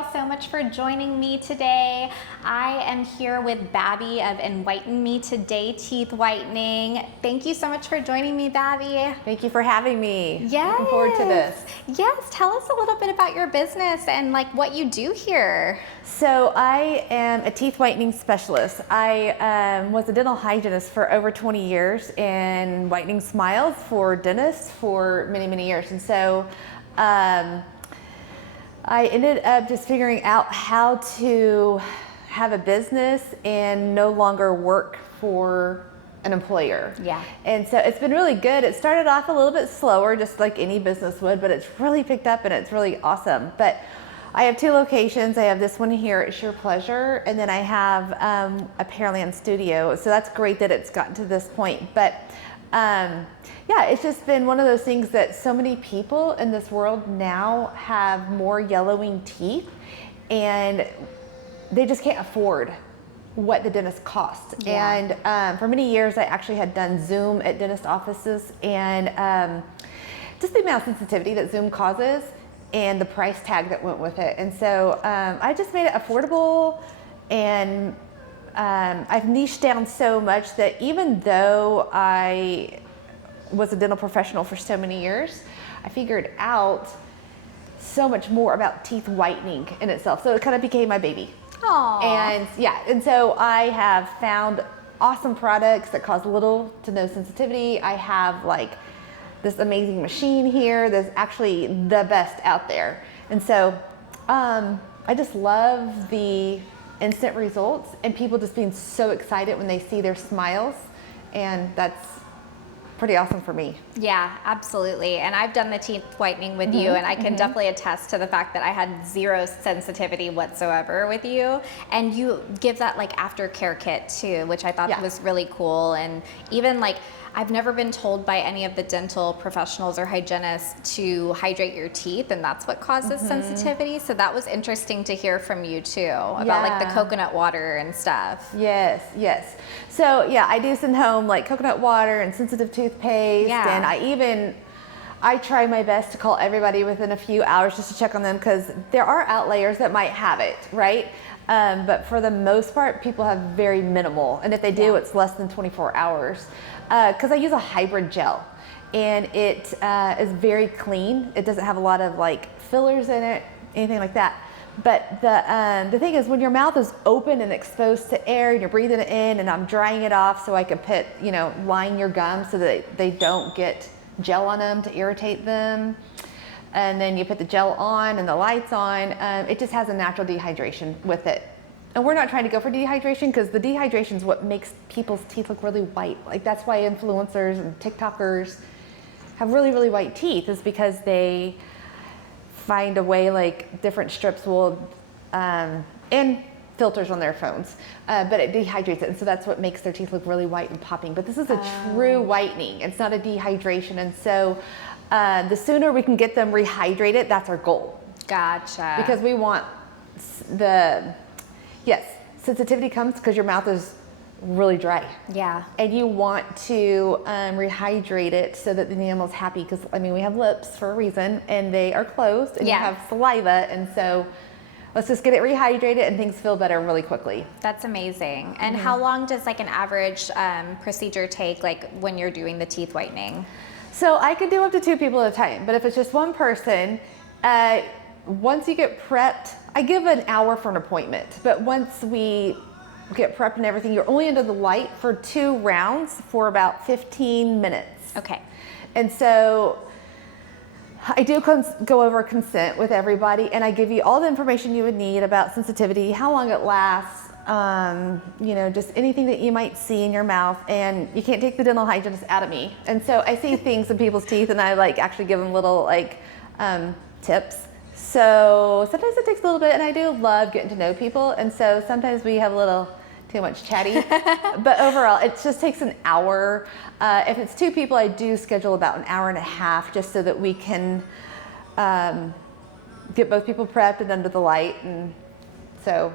all so much for joining me today. I am here with Babbi of EnwhitenMe2Day Teeth Whitening. Thank you so much for joining me, Babbi. Thank you for having me. Yes. Looking forward to this. Yes, tell us a little bit about your business and like what you do here. So I am a teeth whitening specialist. I was a dental hygienist for over 20 years and whitening smiles for dentists for many, many years. And so I ended up just figuring out how to have a business and no longer work for an employer. Yeah. And so it's been really good. It started off a little bit slower, just like any business would, but it's really picked up and it's really awesome. But I have two locations. I have this one here at Sheer Pleasure, and then I have a Pearland studio. So that's great that it's gotten to this point. But yeah, it's just been one of those things that so many people in this world now have more yellowing teeth, and they just can't afford what the dentist costs. Yeah. And for many years, I actually had done Zoom at dentist offices, and just the amount of sensitivity that Zoom causes and the price tag that went with it. And so I just made it affordable, and I've niched down so much that even though I was a dental professional for so many years, I figured out so much more about teeth whitening in itself. So it kind of became my baby. Aww. And yeah, and so I have found awesome products that cause little to no sensitivity. I have like this amazing machine here that's actually the best out there. And so I just love the instant results and people just being so excited when they see their smiles, and that's pretty awesome for me. Yeah, absolutely. And I've done the teeth whitening with you, and I can definitely attest to the fact that I had zero sensitivity whatsoever with you. And you give that like aftercare kit too, which I thought was really cool. And even like, I've never been told by any of the dental professionals or hygienists to hydrate your teeth, and that's what causes sensitivity. So that was interesting to hear from you too, about like the coconut water and stuff. Yes, yes. So yeah, I do send home like coconut water and sensitive toothpaste, and I try my best to call everybody within a few hours just to check on them, because there are outliers that might have it, right? But for the most part, people have very minimal, and if they do, it's less than 24 hours. Because I use a hybrid gel, and it is very clean. It doesn't have a lot of like fillers in it, anything like that. But the thing is, when your mouth is open and exposed to air, and you're breathing it in, and I'm drying it off so I can put, line your gums so that they don't get gel on them to irritate them. And then you put the gel on and the lights on. It just has a natural dehydration with it. And we're not trying to go for dehydration, because the dehydration is what makes people's teeth look really white. Like that's why influencers and TikTokers have really, really white teeth, is because they find a way, like different strips will, and filters on their phones, but it dehydrates it. And so that's what makes their teeth look really white and popping. But this is a true whitening. It's not a dehydration. And so the sooner we can get them rehydrated, that's our goal. Gotcha. Because we want sensitivity comes because your mouth is really dry. Yeah. And you want to rehydrate it so that the enamel's happy, because we have lips for a reason, and they are closed, and you have saliva, and so let's just get it rehydrated and things feel better really quickly. That's amazing. And how long does like an average procedure take, like when you're doing the teeth whitening? So I can do up to 2 people at a time, but if it's just one person, once you get prepped, I give an hour for an appointment, but once we get prepped and everything, you're only under the light for 2 rounds for about 15 minutes. Okay. And so I do go over consent with everybody, and I give you all the information you would need about sensitivity, how long it lasts, just anything that you might see in your mouth, and you can't take the dental hygienist out of me. And so I see things in people's teeth, and I actually give them little tips. So sometimes it takes a little bit, and I do love getting to know people, and so sometimes we have a little too much chatty, but overall it just takes an hour. If it's 2 people, I do schedule about an hour and a half, just so that we can get both people prepped and under the light, and so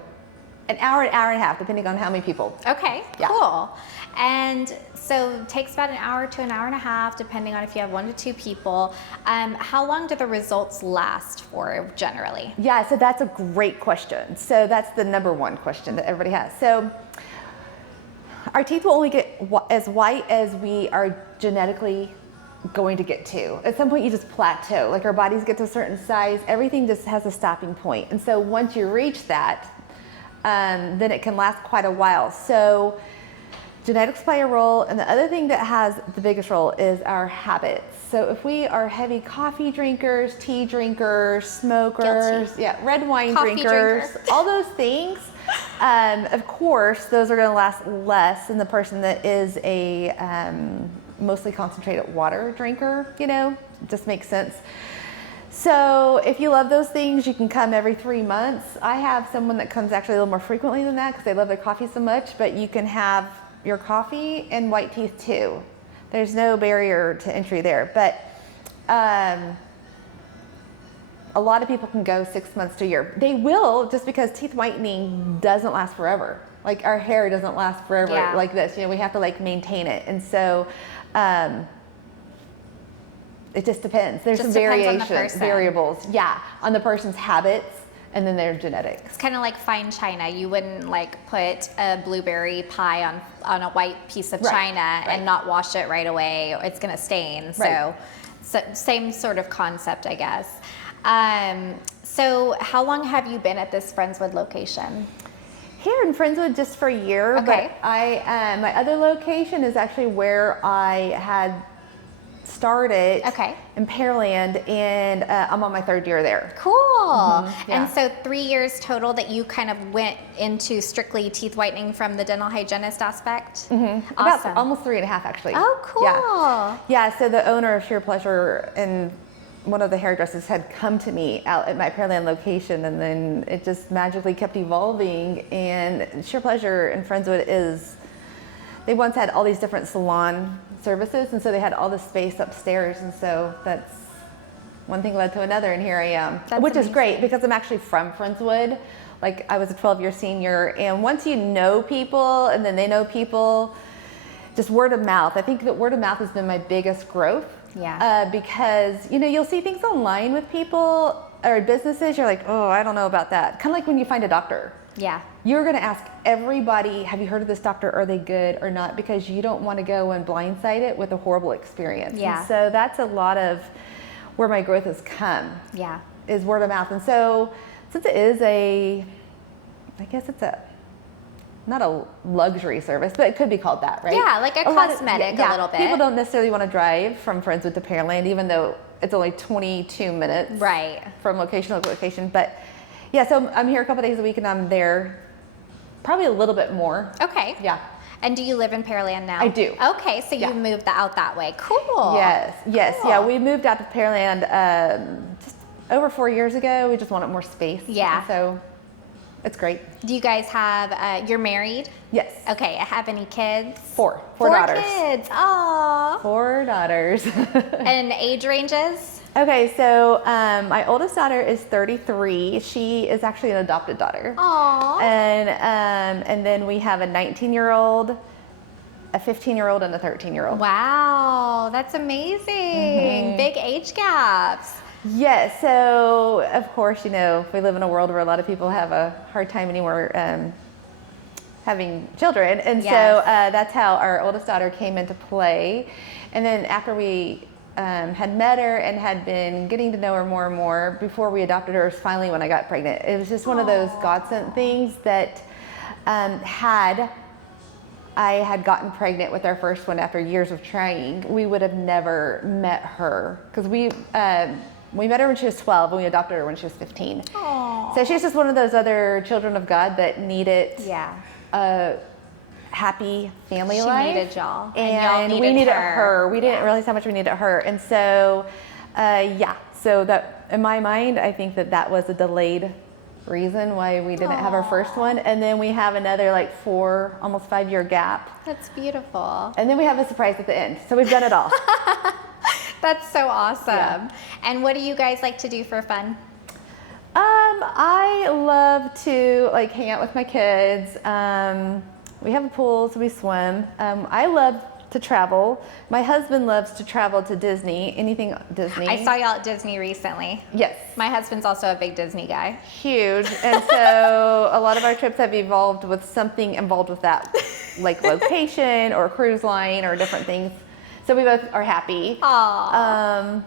an hour and a half, depending on how many people. Okay, Yeah. cool. And so it takes about an hour to an hour and a half, depending on if you have 1 to 2 people. How long do the results last for generally? Yeah, so that's a great question. So that's the number one question that everybody has. So our teeth will only get as white as we are genetically going to get to. At some point you just plateau. Like our bodies get to a certain size, everything just has a stopping point. And so once you reach that, then it can last quite a while. So genetics play a role, and the other thing that has the biggest role is our habits. So if we are heavy coffee drinkers, tea drinkers, smokers, Guilty. yeah, red wine Coffee drinkers, drinker. all those things, of course, those are going to last less than the person that is a mostly concentrated water drinker, you know, it just makes sense. So if you love those things, you can come every 3 months. I have someone that comes actually a little more frequently than that because they love their coffee so much, but you can have your coffee and white teeth too. There's no barrier to entry there, but a lot of people can go 6 months to a year. They will, just because teeth whitening doesn't last forever. Like our hair doesn't last forever like this. You know, we have to like maintain it, and so it just depends. There's Just some depends on the variations, person. variables, yeah, on the person's habits and then their genetics. It's kind of like fine china. You wouldn't like put a blueberry pie on a white piece of china and not wash it right away. It's going to stain. So same sort of concept, I guess. So how long have you been at this Friendswood location? Here in Friendswood just for a year, Okay. but I my other location is actually where I had started in Pearland, and I'm on my 3rd year there. Cool. Yeah. And so 3 years total that you kind of went into strictly teeth whitening from the dental hygienist aspect? About Awesome. almost 3.5 actually. Oh, cool. Yeah, so the owner of Sheer Pleasure and one of the hairdressers had come to me out at my Pearland location, and then it just magically kept evolving. And Sheer Pleasure in Friendswood they once had all these different salon services, and so they had all the space upstairs, and so that's one thing led to another, and here I am. That's which amazing. is great because I'm actually from Friendswood. Like I was a 12-year senior, and once you know people and then they know people, just word of mouth. I think that word of mouth has been my biggest growth. Yeah. Because you know, you'll see things online with people or businesses, you're like, oh, I don't know about that. Kind of like when you find a doctor. Yeah. You're going to ask everybody, have you heard of this doctor? Are they good or not? Because you don't want to go and blindside it with a horrible experience. Yeah. And so that's a lot of where my growth has come. Yeah. Is word of mouth. And so since it is I guess it's not a luxury service, but it could be called that, right? Yeah, like a cosmetic a little bit. People don't necessarily want to drive from Friendswood to Pearland, even though it's only 22 minutes from location to location. But yeah, so I'm here a couple days a week, and I'm there probably a little bit more. Okay. Yeah. And do you live in Pearland now? I do. Okay, so you moved out that way. Cool. Yes, Cool. yeah. We moved out to Pearland just over 4 years ago. We just wanted more space. Yeah. And so it's great. Do you guys have, you're married? Yes. Okay, have any kids? Four daughters. 4 kids, aww. 4 daughters. And age ranges? Okay, so my oldest daughter is 33. She is actually an adopted daughter. Aww. And then we have a 19-year-old, a 15-year-old, and a 13-year-old. Wow, that's amazing. Big age gaps. Yes, so of course, you know, we live in a world where a lot of people have a hard time anymore having children. And so that's how our oldest daughter came into play. And then after we had met her and had been getting to know her more and more, before we adopted her is finally when I got pregnant. It was just one of those God-sent things that had I had gotten pregnant with our first one after years of trying, we would have never met her, because we met her when she was 12 and we adopted her when she was 15. Aww. So she's just one of those other children of God that needed a happy family life. She needed y'all. And y'all we needed her. her. We didn't realize how much we needed her. And so, so that in my mind, I think that was a delayed reason why we didn't have our first one. And then we have another like 4, almost 5-year gap. That's beautiful. And then we have a surprise at the end. So we've done it all. That's so awesome. Yeah. And what do you guys like to do for fun? I love to like hang out with my kids. We have a pool, so we swim. I love to travel. My husband loves to travel to Disney, anything Disney. I saw y'all at Disney recently. Yes. My husband's also a big Disney guy. Huge. And so a lot of our trips have evolved with something involved with that, like location or cruise line or different things. So we both are happy. Aww.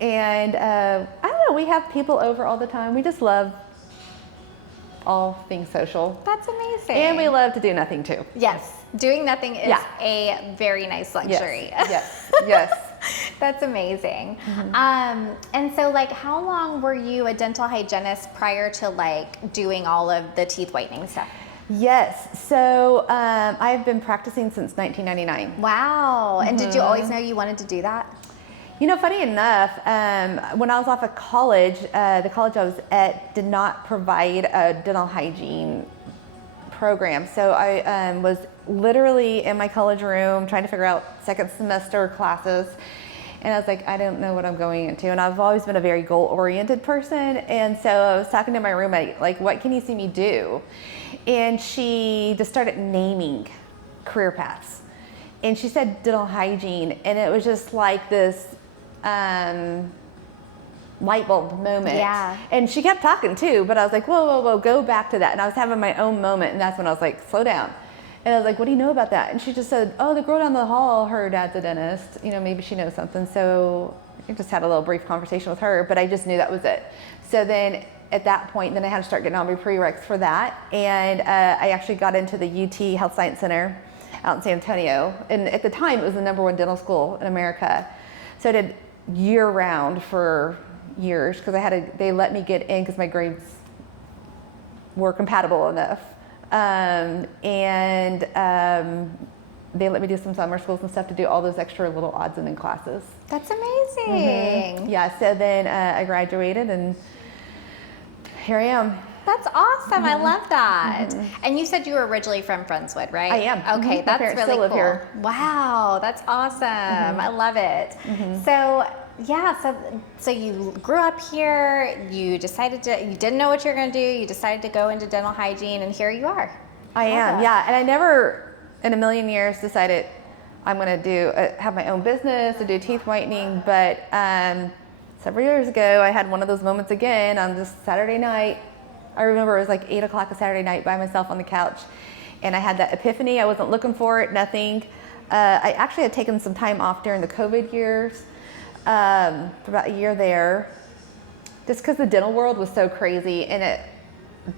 And I don't know, we have people over all the time. We just love all things social. That's amazing. And we love to do nothing too. Yes. Doing nothing is a very nice luxury. Yes. Yes. That's amazing. And so like how long were you a dental hygienist prior to like doing all of the teeth whitening stuff? Yes. So I've been practicing since 1999. Wow. And did you always know you wanted to do that? You know, funny enough, when I was off of college, the college I was at did not provide a dental hygiene program. So I was literally in my college room trying to figure out second semester classes. And I was like, I don't know what I'm going into. And I've always been a very goal-oriented person. And so I was talking to my roommate, like, what can you see me do? And she just started naming career paths. And she said dental hygiene. And it was just like this light bulb moment. Yeah. And she kept talking too, but I was like, whoa, go back to that. And I was having my own moment. And that's when I was like, slow down. And I was like, what do you know about that? And she just said, oh, the girl down the hall, her dad's a dentist. You know, maybe she knows something. So I just had a little brief conversation with her, but I just knew that was it. So then at that point, then I had to start getting all my prereqs for that. And I actually got into the UT Health Science Center out in San Antonio. And at the time, it was the #1 dental school in America. So I did year round for years because they let me get in because my grades were compatible enough. They let me do some summer schools and stuff to do all those extra little odds and end classes. That's amazing. Yeah, so then I graduated and here I am. That's awesome. I love that. And you said you were originally from Friendswood, right? I am. Okay, My that's parents really still live cool. here. Wow, that's awesome. I love it. So yeah, so you grew up here, you didn't know what you were going to do, you decided to go into dental hygiene, and here you are. I am, yeah. And I never in a million years decided I'm going to have my own business to do teeth whitening, but several years ago I had one of those moments again on this Saturday night. I remember it was like 8 o'clock a Saturday night by myself on the couch, and I had that epiphany. I wasn't looking for it, nothing. I actually had taken some time off during the COVID years, for about a year there, just because the dental world was so crazy and it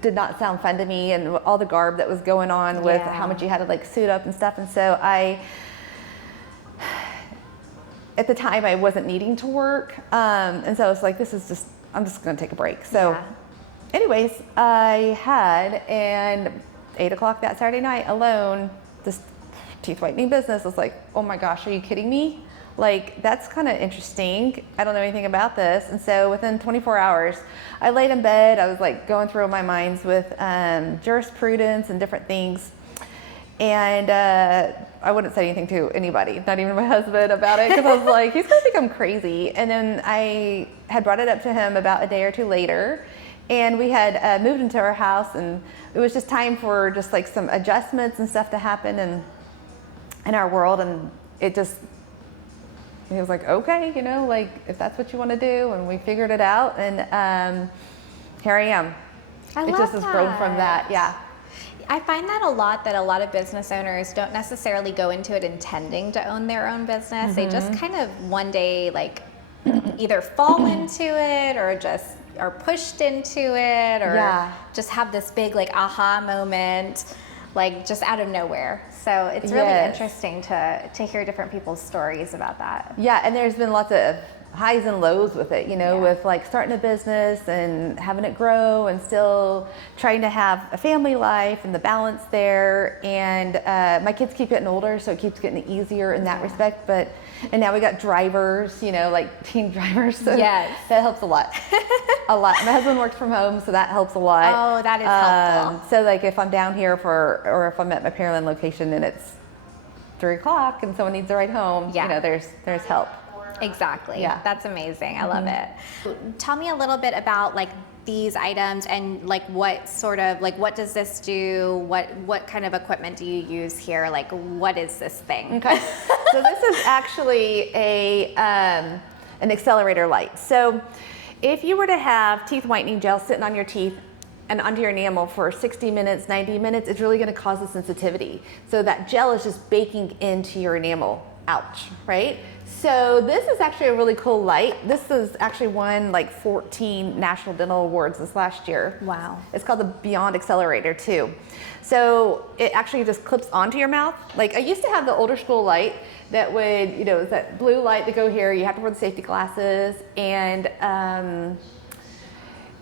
did not sound fun to me, and all the garb that was going on with how much you had to like suit up and stuff. And so at the time I wasn't needing to work. And so I was like, I'm just going to take a break. So anyways, I had, and 8 o'clock that Saturday night alone, this teeth whitening business was like, oh my gosh, are you kidding me? Like, that's kind of interesting. I don't know anything about this. And so within 24 hours, I laid in bed. I was like going through my minds with jurisprudence and different things. And I wouldn't say anything to anybody, not even my husband, about it, because I was like, he's going to think I'm crazy. And then I had brought it up to him about a day or two later. And we had moved into our house, and it was just time for just like some adjustments and stuff to happen in our world. And he was like, okay, you know, like if that's what you want to do. And we figured it out, and here I am. It just has grown from that. Yeah. I find that a lot of business owners don't necessarily go into it intending to own their own business. They just kind of one day like either fall into it or just are pushed into it, or just have this big like aha moment, like just out of nowhere. So it's really interesting to hear different people's stories about that. Yeah, and there's been lots of highs and lows with it, you know, with like starting a business and having it grow and still trying to have a family life and the balance there. And my kids keep getting older, so it keeps getting easier in that respect. And now we got drivers, you know, like teen drivers. So that helps a lot. A lot. My husband works from home, so that helps a lot. Oh, that is helpful. So like if I'm down here or if I'm at my Pearland location and it's 3 o'clock and someone needs a ride home, you know, there's help. Exactly. Yeah. That's amazing. I love it. Tell me a little bit about like these items and like what sort of, like what does this do? What kind of equipment do you use here? Like what is this thing? Okay, so this is actually an accelerator light. So if you were to have teeth whitening gel sitting on your teeth and under your enamel for 60 minutes, 90 minutes, it's really gonna cause a sensitivity. So that gel is just baking into your enamel. Ouch, right? So this is actually a really cool light. This is actually won like 14 National Dental Awards this last year. Wow. It's called the Beyond Accelerator too. So it actually just clips onto your mouth. Like I used to have the older school light that would, you know, that blue light to go here. You have to wear the safety glasses. And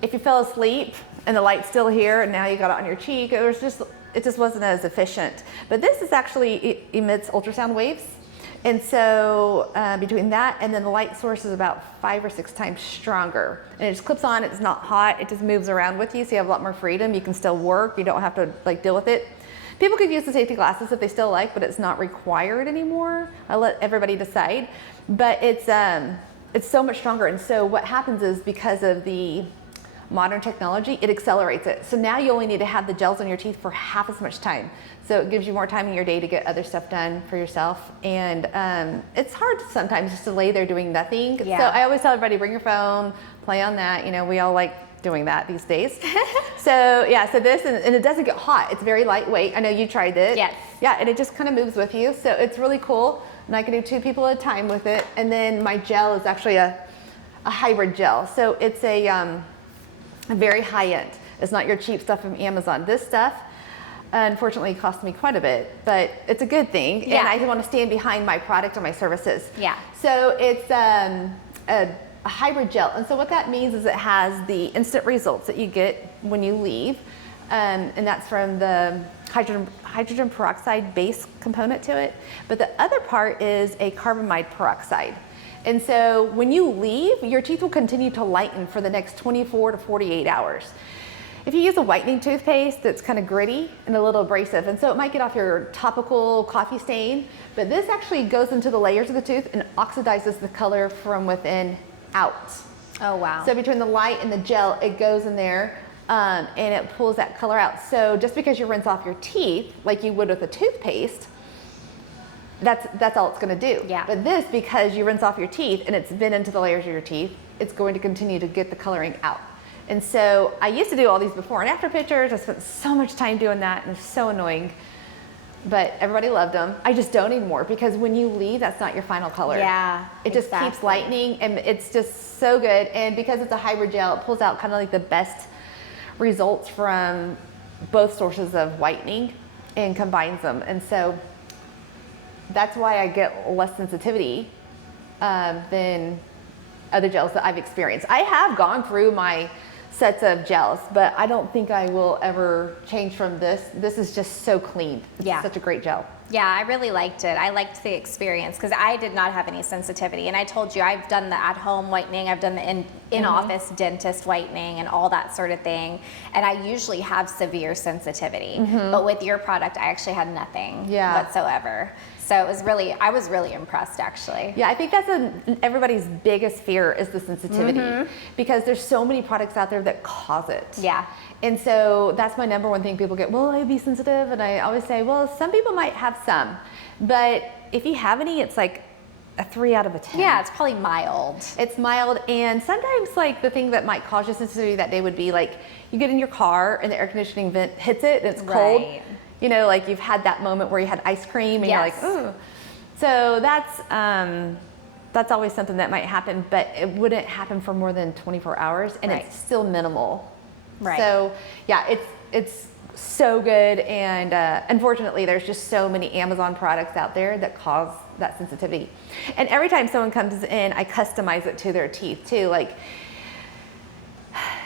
if you fell asleep and the light's still here and now you got it on your cheek, it just wasn't as efficient. But this is actually, it emits ultrasound waves. And so between that and then the light source is about 5 or 6 times stronger. And it just clips on, it's not hot, it just moves around with you, so you have a lot more freedom. You can still work, you don't have to like deal with it. People could use the safety glasses if they still like, but it's not required anymore. I let everybody decide. But it's so much stronger. And so what happens is because of the modern technology, it accelerates it. So now you only need to have the gels on your teeth for half as much time. So it gives you more time in your day to get other stuff done for yourself. And it's hard sometimes just to lay there doing nothing. Yeah. So I always tell everybody, bring your phone, play on that. You know, we all like doing that these days. So yeah, so this, and it doesn't get hot. It's very lightweight. I know you tried it. Yes. Yeah, and it just kind of moves with you. So it's really cool. And I can do 2 people at a time with it. And then my gel is actually a hybrid gel. So it's a very high end. It's not your cheap stuff from Amazon. This stuff, unfortunately, cost me quite a bit, but it's a good thing. Yeah. And I want to stand behind my product and my services. Yeah. So it's a hybrid gel. And so what that means is it has the instant results that you get when you leave. And that's from the hydrogen peroxide base component to it. But the other part is a carbamide peroxide. And so when you leave, your teeth will continue to lighten for the next 24 to 48 hours. If you use a whitening toothpaste that's kind of gritty and a little abrasive, and so it might get off your topical coffee stain, but this actually goes into the layers of the tooth and oxidizes the color from within out. Oh, wow. So between the light and the gel, it goes in there and it pulls that color out. So just because you rinse off your teeth like you would with a toothpaste, that's all it's going to do. Yeah. But this, because you rinse off your teeth and it's been into the layers of your teeth, it's going to continue to get the coloring out. And so I used to do all these before and after pictures. I spent so much time doing that and it's so annoying. But everybody loved them. I just don't anymore because when you leave, that's not your final color. Yeah, It just keeps lightening and it's just so good. And because it's a hybrid gel, it pulls out kind of like the best results from both sources of whitening and combines them. And so that's why I get less sensitivity than other gels that I've experienced. I have gone through my sets of gels, but I don't think I will ever change from this. This is just so clean. It's such a great gel. Yeah, I really liked it. I liked the experience because I did not have any sensitivity. And I told you, I've done the at-home whitening, I've done the in-office dentist whitening and all that sort of thing. And I usually have severe sensitivity. But with your product, I actually had nothing whatsoever. So it was really, I was really impressed actually. Yeah, I think that's everybody's biggest fear is the sensitivity because there's so many products out there that cause it. Yeah. And so that's my number one thing people get, will I be sensitive? And I always say, well, some people might have some, but if you have any, it's like a 3 out of a 10. Yeah, it's probably mild. It's mild, and sometimes like the thing that might cause you sensitivity that day would be like you get in your car and the air conditioning vent hits it and it's cold. Right. You know, like you've had that moment where you had ice cream and you're like, ooh. So that's always something that might happen, but it wouldn't happen for more than 24 hours, and it's still minimal. Right. So yeah, it's so good, and unfortunately, there's just so many Amazon products out there that cause that sensitivity. And every time someone comes in, I customize it to their teeth too. Like,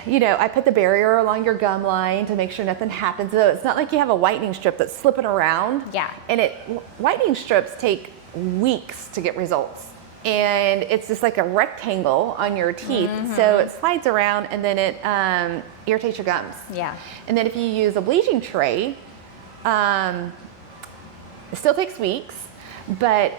you know, I put the barrier along your gum line to make sure nothing happens. So it's not like you have a whitening strip that's slipping around. Yeah. And whitening strips take weeks to get results. And it's just like a rectangle on your teeth. So it slides around and then it irritates your gums. Yeah. And then if you use a bleaching tray, it still takes weeks, but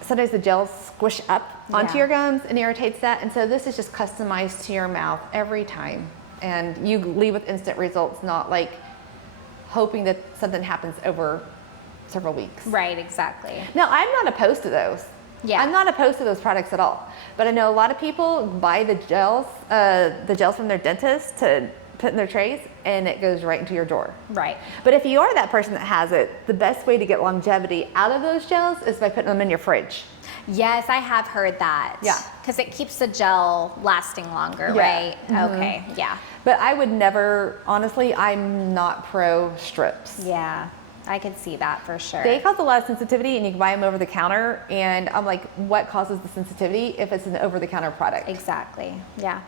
sometimes the gels squish up onto your gums and irritates that. And so this is just customized to your mouth every time. And you leave with instant results, not like hoping that something happens over several weeks. Right, exactly. Now, I'm not opposed to those. Yeah. I'm not opposed to those products at all. But I know a lot of people buy the gels from their dentist to put in their trays, and it goes right into your door. Right. But if you are that person that has it, the best way to get longevity out of those gels is by putting them in your fridge. Yes, I have heard that. Yeah. Because it keeps the gel lasting longer, right? Okay, yeah. But I would never, honestly, I'm not pro strips. Yeah, I could see that for sure. They cause a lot of sensitivity, and you can buy them over the counter, and I'm like, what causes the sensitivity if it's an over-the-counter product? Exactly, yeah.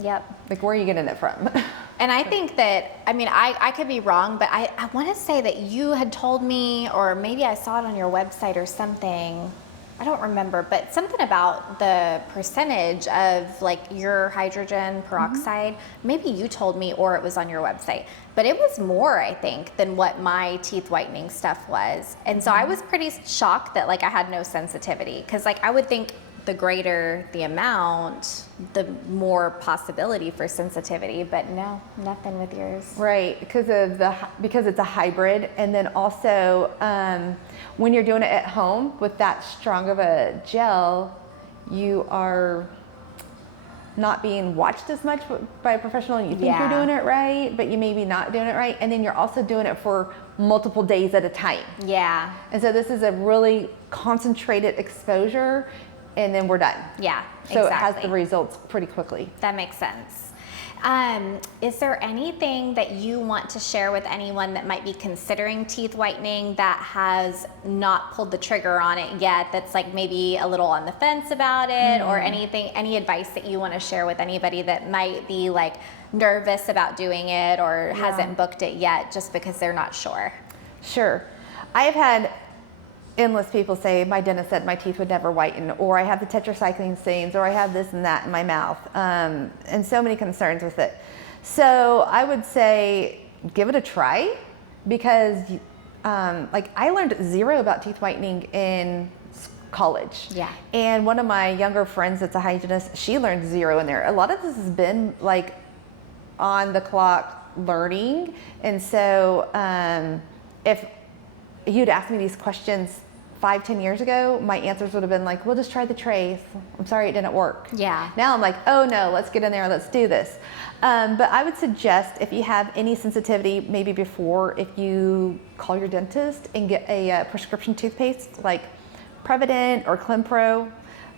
Yep. Like, where are you getting it from? And I think that, I mean, I could be wrong, but I want to say that you had told me, or maybe I saw it on your website or something, I don't remember, but something about the percentage of like your hydrogen peroxide, maybe you told me, or it was on your website, but it was more, I think, than what my teeth whitening stuff was. And so I was pretty shocked that like I had no sensitivity, because like I would think the greater the amount, the more possibility for sensitivity, but no, nothing with yours. Right, because it's a hybrid, and then also when you're doing it at home with that strong of a gel, you are not being watched as much by a professional. You think you're doing it right, but you may be not doing it right, and then you're also doing it for multiple days at a time. Yeah. And so this is a really concentrated exposure, and then we're done. Yeah, so exactly. It has the results pretty quickly. That makes sense. Is there anything that you want to share with anyone that might be considering teeth whitening that has not pulled the trigger on it yet, that's like maybe a little on the fence about it, or anything, any advice that you want to share with anybody that might be like nervous about doing it or hasn't booked it yet just because they're not sure? Sure. I've had endless people say, my dentist said my teeth would never whiten, or I have the tetracycline stains, or I have this and that in my mouth, and so many concerns with it. So I would say give it a try, because like I learned zero about teeth whitening in college. Yeah. And one of my younger friends that's a hygienist, she learned zero in there. A lot of this has been like on the clock learning. And so if you'd asked me these questions 5-10 years ago, my answers would have been like, we'll just try the trays. I'm sorry it didn't work. Yeah. Now I'm like, oh no, let's get in there, let's do this. But I would suggest, if you have any sensitivity, maybe before, if you call your dentist and get a prescription toothpaste like Prevident or Clinpro.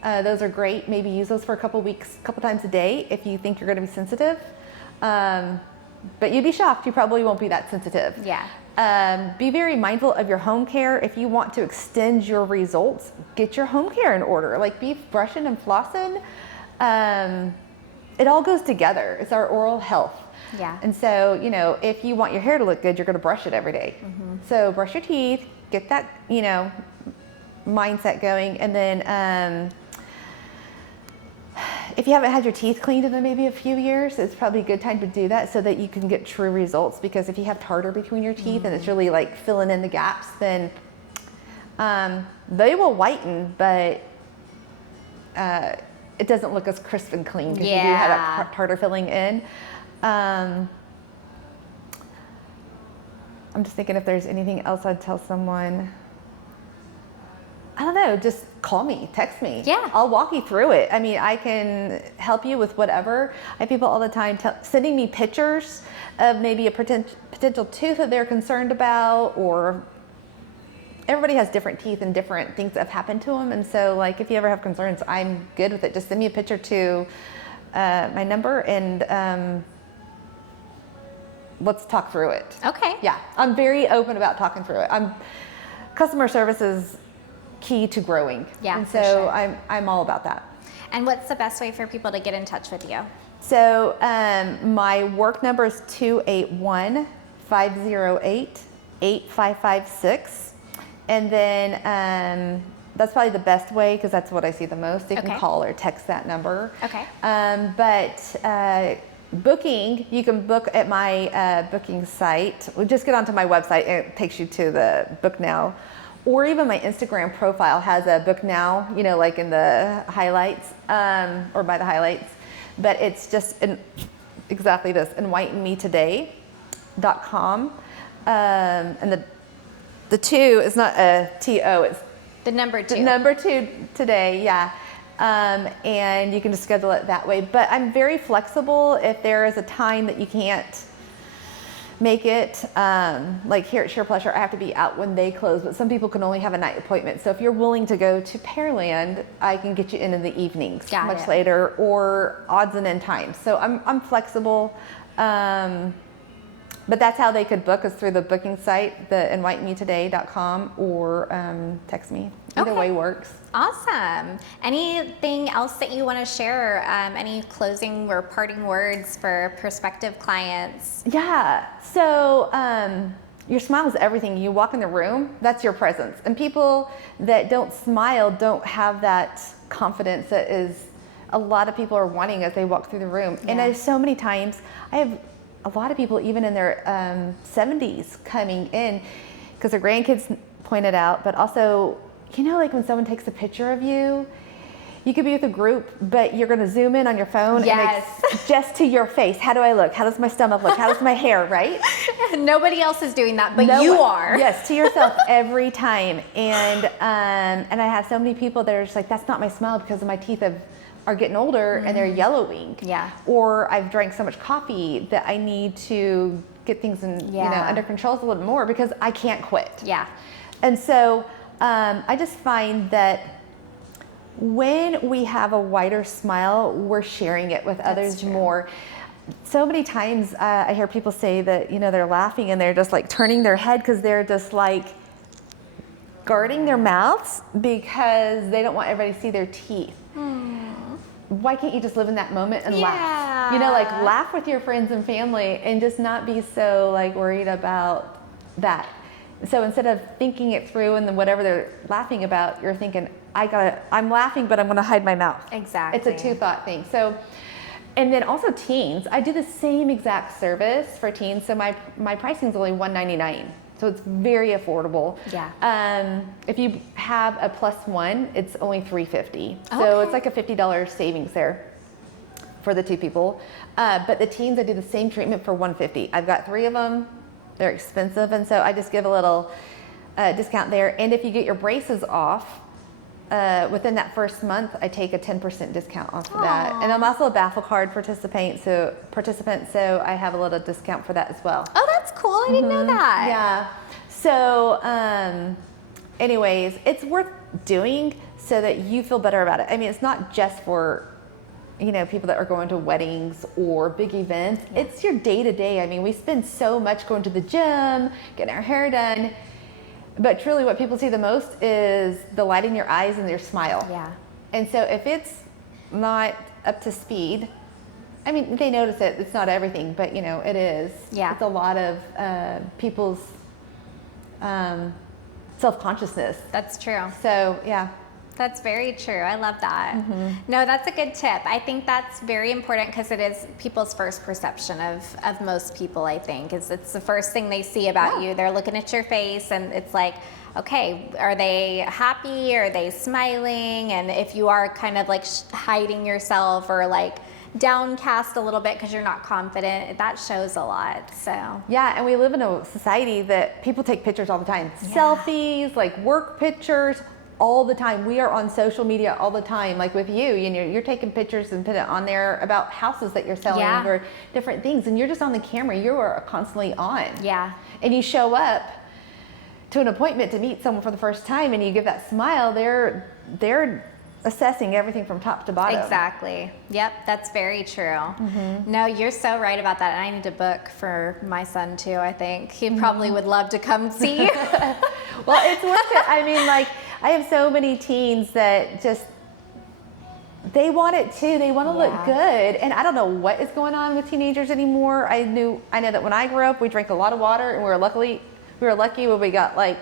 Those are great. Maybe use those for a couple weeks, a couple times a day if you think you're going to be sensitive. But you'd be shocked. You probably won't be that sensitive. Yeah. Be very mindful of your home care. If you want to extend your results, get your home care in order. Like be brushing and flossing. It all goes together. It's our oral health. Yeah. And so, you know, if you want your hair to look good, you're going to brush it every day. Mm-hmm. So brush your teeth, get that, you know, mindset going. And then if you haven't had your teeth cleaned in maybe a few years, it's probably a good time to do that so that you can get true results. Because if you have tartar between your teeth and it's really like filling in the gaps, then they will whiten, but it doesn't look as crisp and clean because you do have that tartar filling in. I'm just thinking if there's anything else I'd tell someone. I don't know, just call me, text me. Yeah. I'll walk you through it. I mean, I can help you with whatever. I have people all the time sending me pictures of maybe a potential tooth that they're concerned about, or everybody has different teeth and different things that have happened to them. And so like, if you ever have concerns, I'm good with it. Just send me a picture to my number and let's talk through it. Okay. Yeah, I'm very open about talking through it. Customer service is key to growing. Yeah, and for so sure. I'm all about that. And what's the best way for people to get in touch with you? So my work number is 281-508-8556. And then that's probably the best way because that's what I see the most. You can call or text that number. Okay. But booking, you can book at my booking site. Just get onto my website. It takes you to the Book Now or even my Instagram profile has a book now, you know, like in the highlights, or by the highlights, but it's just exactly this, EnwhitenMe2Day.com. And the 2 is not a T-O, it's the number 2. The number 2 today, yeah. And you can just schedule it that way. But I'm very flexible if there is a time that you can't make it. Like here at Sheer Pleasure, I have to be out when they close, but some people can only have a night appointment. So if you're willing to go to Pearland, I can get you in the evenings, much later, or odds and end times. So I'm flexible. But that's how they could book, is through the booking site, the EnwhitenMe2Day.com, or text me. Either way works. Awesome. Anything else that you want to share? Any closing or parting words for prospective clients? Yeah. So your smile is everything. You walk in the room, that's your presence. And people that don't smile don't have that confidence that is a lot of people are wanting as they walk through the room. Yeah. And there's so many times, I have a lot of people even in their 70s coming in because their grandkids pointed out, but also, you know, like when someone takes a picture of you, you could be with a group, but you're going to zoom in on your phone and it's just to your face. How do I look? How does my stomach look? How does my hair, right? Nobody else is doing that, but you are. Yes, to yourself every time. And I have so many people that are just like, that's not my smile because my teeth are getting older and they're yellowing. Yeah. Or I've drank so much coffee that I need to get things under control a little more because I can't quit. Yeah. And so I just find that when we have a wider smile, we're sharing it with others more. So many times I hear people say that, you know, they're laughing and they're just like turning their head because they're just like guarding their mouths because they don't want everybody to see their teeth. Why can't you just live in that moment and laugh? You know, like laugh with your friends and family and just not be so like worried about that. So instead of thinking it through and then whatever they're laughing about, you're thinking, I'm laughing, but I'm gonna hide my mouth. Exactly. It's a 2-thought thing. So, and then also teens, I do the same exact service for teens. So my pricing is only $199. So it's very affordable. Yeah. If you have a +1, it's only $350. So it's like a $50 savings there for the 2 people. But the teens, I do the same treatment for $150. I've got 3 of them. They're expensive, and so I just give a little discount there. And if you get your braces off within that first month, I take a 10% discount off of that. And I'm also a Baffle Card participant, so I have a little discount for that as well. Oh, that's cool. I didn't know that. Yeah. So, anyways, it's worth doing so that you feel better about it. I mean, it's not just for, you know, people that are going to weddings or big events. Yeah. It's your day-to-day. I mean, we spend so much going to the gym, getting our hair done, but truly what people see the most is the light in your eyes and your smile. Yeah. And so if it's not up to speed, I mean, they notice it. It's not everything, but you know, it is. Yeah. It's a lot of people's self-consciousness. That's true. So yeah. That's very true. I love that. No, that's a good tip. I think that's very important because it is people's first perception of most people, I think. It's the first thing they see about you. They're looking at your face and it's like, okay, are they happy? Are they smiling? And if you are kind of like hiding yourself or like downcast a little bit because you're not confident, that shows a lot. So yeah, and we live in a society that people take pictures all the time. Selfies, like work pictures, all the time. We are on social media all the time, like with you, you're taking pictures and put it on there about houses that you're selling or different things, and you're just on the camera. You are constantly on. Yeah. And you show up to an appointment to meet someone for the first time and you give that smile, they're assessing everything from top to bottom. Exactly. Yep, that's very true. No, you're so right about that. And I need to book for my son too, I think. He probably would love to come see you. Well, it's worth it. I mean, like, I have so many teens that just, they want it too. They want to look good. And I don't know what is going on with teenagers anymore. I know that when I grew up, we drank a lot of water and we were lucky when we got like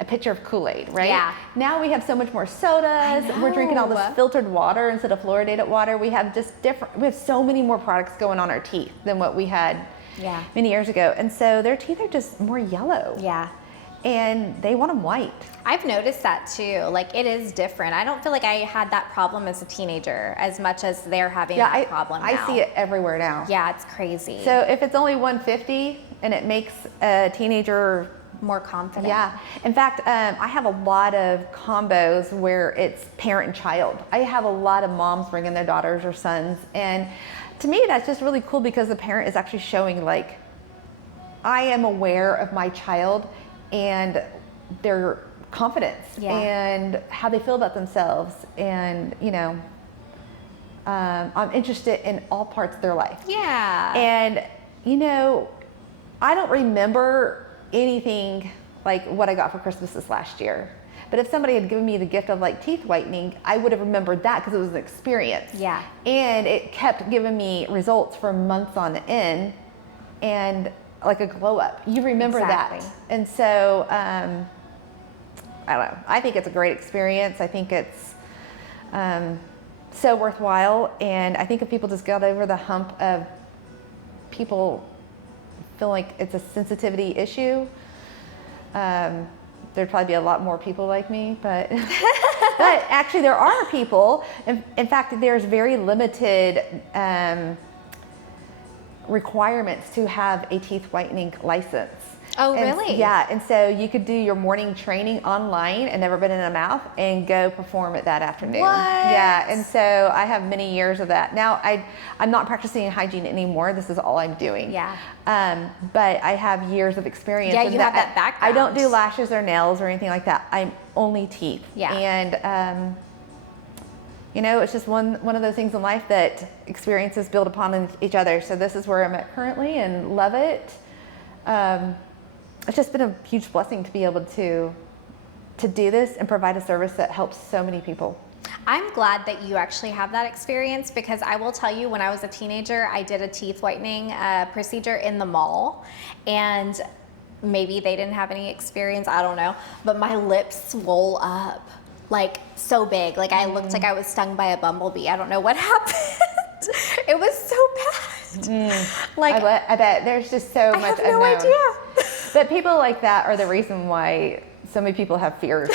a pitcher of Kool-Aid, right? Yeah. Now we have so much more sodas. We're drinking all this filtered water instead of fluoridated water. We have we have so many more products going on our teeth than what we had many years ago. And so their teeth are just more yellow. Yeah. and they want them white. I've noticed that too. Like, it is different. I don't feel like I had that problem as a teenager as much as they're having that problem now. I see it everywhere now. Yeah, it's crazy. So if it's only 150 and it makes a teenager more confident. Yeah. In fact, I have a lot of combos where it's parent and child. I have a lot of moms bringing their daughters or sons. And to me, that's just really cool because the parent is actually showing, like, I am aware of my child and their confidence and how they feel about themselves. And, you know, I'm interested in all parts of their life. Yeah. And, you know, I don't remember anything like what I got for Christmas this last year. But if somebody had given me the gift of like teeth whitening, I would have remembered that because it was an experience. Yeah. And it kept giving me results for months on end and like a glow up. You remember that. And so, I don't know. I think it's a great experience. I think it's so worthwhile. And I think if people just got over the hump of people feel like it's a sensitivity issue, there'd probably be a lot more people like me, but but actually there are people. In fact, there's very limited requirements to have a teeth whitening license. Oh, really? Yeah, and so you could do your morning training online and never been in a mouth and go perform it that afternoon. What? Yeah, and so I have many years of that. Now I'm not practicing hygiene anymore. This is all I'm doing. Yeah. But I have years of experience. Yeah, you have that background. I don't do lashes or nails or anything like that. I'm only teeth. Yeah. And you know, it's just one of those things in life that experiences build upon each other. So this is where I'm at currently and love it. It's just been a huge blessing to be able to do this and provide a service that helps so many people. I'm glad that you actually have that experience because I will tell you, when I was a teenager, I did a teeth whitening procedure in the mall, and maybe they didn't have any experience, I don't know, but my lips swole up like so big. Like I looked like I was stung by a bumblebee. I don't know what happened. It was so bad. Like I bet there's just so much I have no unknown. idea. But people like that are the reason why so many people have fears.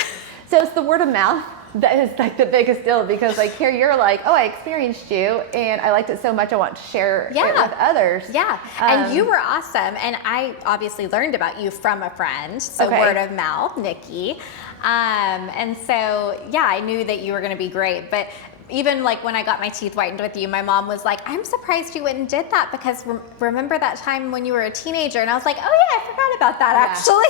So it's the word of mouth that is like the biggest deal, because like here you're like, oh, I experienced you and I liked it so much I want to share it with others. Yeah, and you were awesome. And I obviously learned about you from a friend, so word of mouth, Nikki. And so, yeah, I knew that you were going to be great. But even like when I got my teeth whitened with you, my mom was like, I'm surprised you went and did that because remember that time when you were a teenager? And I was like, oh yeah, I forgot about that actually.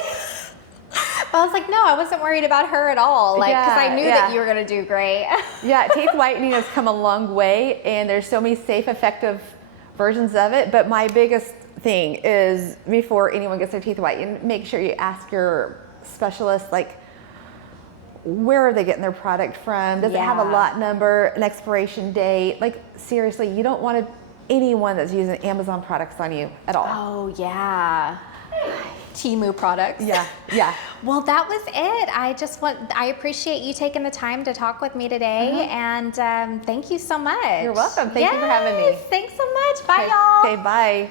But I was like, no, I wasn't worried about her at all. Like, because I knew that you were going to do great. Yeah, teeth whitening has come a long way and there's so many safe, effective versions of it. But my biggest thing is before anyone gets their teeth whitened, make sure you ask your specialist, like, where are they getting their product from? Does it have a lot number, an expiration date? Like, seriously, you don't want anyone that's using Amazon products on you at all. Oh, yeah. Temu products. Yeah, yeah. Well, that was it. I appreciate you taking the time to talk with me today, and thank you so much. You're welcome. Thank you for having me. Thanks so much. Bye, y'all. Okay, bye.